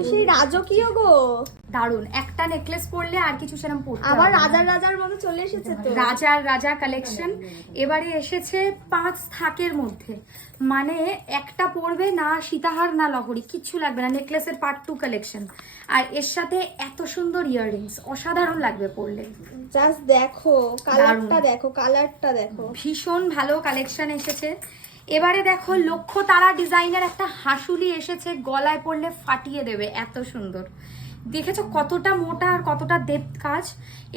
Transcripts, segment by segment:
তো সেই রাজকীয় গো, দারুন। একটা নেকলেস পরলে আর কিছু সেরকম পরতে আবার হবে না। রাজার মতো চলে এসেছে তো। রাজা কালেকশন এবারে এসেছে 5 থাকের মধ্যে, মানে একটা পরবে না সীতাহার না লহরি, কিচ্ছু লাগবে না। নেকলেসের পার্ট 2 কালেকশন, আর এর সাথে এত সুন্দর ইয়াররিংস, অসাধারণ লাগবে পরলে। জাস্ট দেখো কালারটা দেখো, ভীষণ ভালো কালেকশন এসেছে। এবারে দেখো লক্ষ্য তারা ডিজাইনের একটা হাসুলি এসেছে, গলায় পরলে ফাটিয়ে দেবে, এত সুন্দর। দেখেছো কতটা মোটা আর কতটা ডেপথ কাজ,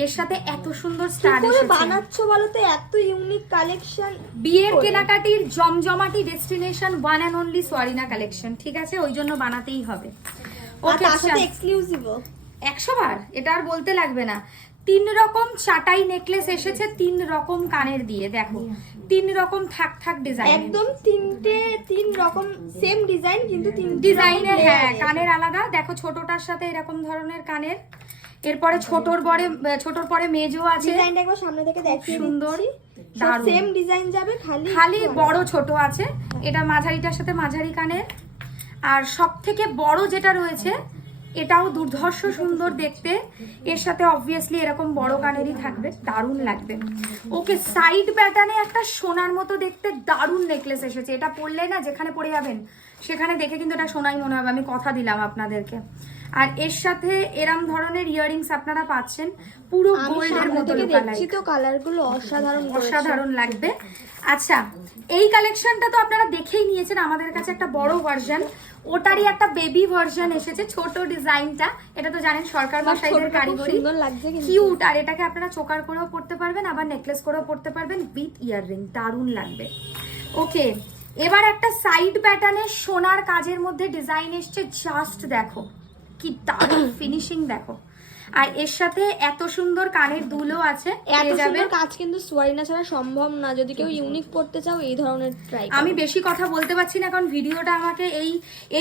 এর সাথে এত সুন্দর স্টার এসেছে। বানাচ্ছো বলো তো, এত ইউনিক কালেকশন। বিয়ের কেনাকাটির জমজমাটি ডেস্টিনেশন ওয়ান এন্ড অনলি সোয়ারিনা কালেকশন, ঠিক আছে, ওই জন্য বানাতেই হবে। ওকে, তার সাথে এক্সক্লুসিভ 100 বার, এটা আর বলতে লাগবে না। 3 রকম চাটাই নেকলেস এসেছে, 3 রকম কানের দিয়ে, দেখো 3 রকম থাক ডিজাইন, একদম 3 রকম সেম ডিজাইন, কিন্তু 3 ডিজাইনের, হ্যাঁ কানের আলাদা। দেখো ছোটটার সাথে এরকম ধরনের কানের, এরপরে ছোটর পরে মেজো আছে। ডিজাইনটা একবার সামনে থেকে দেখিয়ে সুন্দর, দিচ্ছি। দারুণ। সেম ডিজাইন যাবে, খালি বড় ছোট আছে। এটা মাঝারিটার সাথে মাঝারি কানের, আর সব থেকে বড় যেটা রয়েছে এটাও দুর্ধর্ষ সুন্দর দেখতে, এর সাথে অবভিয়াসলি এরকম বড় কানেরই থাকবে, দারুণ লাগবে। ওকে, সাইড প্যাটার্নে একটা সোনার মতো দেখতে দারুণ নেকলেস এসেছে। এটা পরলে না যেখানে পরে যাবেন সেখানে দেখে কিন্তু এটা সোনাই মনে হবে, আমি কথা দিলাম আপনাদেরকে। আর এর সাথে এরম ধরনের ইয়াররিংস আপনারা পাচ্ছেন, পুরো গোল্ডের মতো দেখছি তো, কালারগুলো অসাধারণ লাগবে। আচ্ছা, এই কালেকশনটা তো আপনারা দেখেই নিয়েছেন, আমাদের কাছে একটা বড় ভার্সন, ওটারই একটা বেবি ভার্সন এসেছে, ছোট ডিজাইনটা। এটা তো জানেন সরকার মশাইদের কারিগরি, কিউট। আর এটাকে আপনারা চোকার করেও পড়তে পারবেন, আবার নেকলেস করেও পড়তে পারবেন উইথ ইয়াররিং, দারুণ লাগবে। ওকে, এবার একটা সাইড প্যাটার্নের সোনার কাজের মধ্যে ডিজাইন এসছে, জাস্ট দেখো কি দারুণ ফিনিশিং দেখো। আর এর সাথে এত সুন্দর কানের দুলও আছে, এত সুন্দর কাজ কিন্তু সোয়ারিনা ছাড়া সম্ভব না। যদি কেউ ইউনিক করতে চাও এই ধরনের ট্রাই। আমি বেশি কথা বলতে পারছি না, কারণ ভিডিওটা আমাকে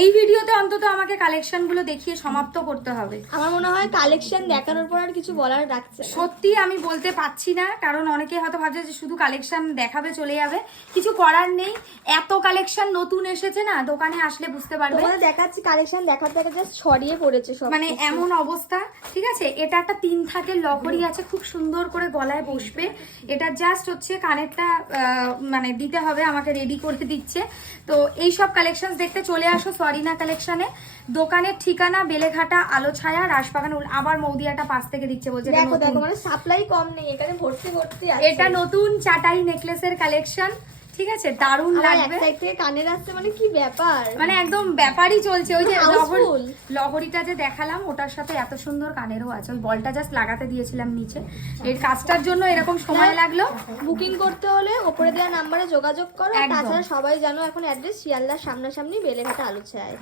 এই ভিডিওতে অন্তত আমাকে কালেকশনগুলো দেখিয়ে সমাপ্ত করতে হবে। আমার মনে হয় কালেকশন দেখানোর পর আর কিছু বলার রাখছে না। সত্যি আমি বলতে পারছি না, কারণ অনেকে হয়তো ভাবছে যে শুধু কালেকশন দেখাবে চলে যাবে, কিছু করার নেই। এত কালেকশন নতুন এসেছে না, দোকানে আসলে বুঝতে পারবে। তোমাদের দেখাচ্ছি কালেকশন, দেখার জাস্ট ছড়িয়ে পড়েছে সব, মানে এমন অবস্থা। ঠিক আছে, এটা একটা 3 থাকের লহরি আছে, খুব সুন্দর করে গলায় বসবে। এটা জাস্ট হচ্ছে কানেরটা মানে দিতে হবে, আমাকে রেডি করে দিচ্ছে। তো এই সব কালেকশন দেখতে চলে আসো সোয়ারিনা কালেকশনে। দোকানের ঠিকানা বেলেঘাটা, আলো ছায়া, রাসবাগান। আবার মৌদিয়াটা পাশ থেকে দিচ্ছে, বলছে দেখো মানে সাপ্লাই কম নেই, এখানে ভর্তি আছে। এটা নতুন চাটাই নেকলেসের কালেকশন, ঠিক আছে, দারুণ লাগবে। এক থেকে কানের আসছে, মানে কি ব্যাপার, মানে একদম ব্যাপারই চলছে। ওই যে লহরিটা যে দেখালাম ওটার সাথে এত সুন্দর কানেরও আছে। ওই বলটা জাস্ট লাগাতে দিয়েছিলাম নিচে, এই কাজটার জন্য এরকম সময় লাগলো। বুকিং করতে হলে উপরে দেওয়া নাম্বারে যোগাযোগ করো। তাছাড়া সবাই জানো এখন অ্যাড্রেস শিয়ালদার সামনাসামনি বেলেঘাটা আলো ছায়া।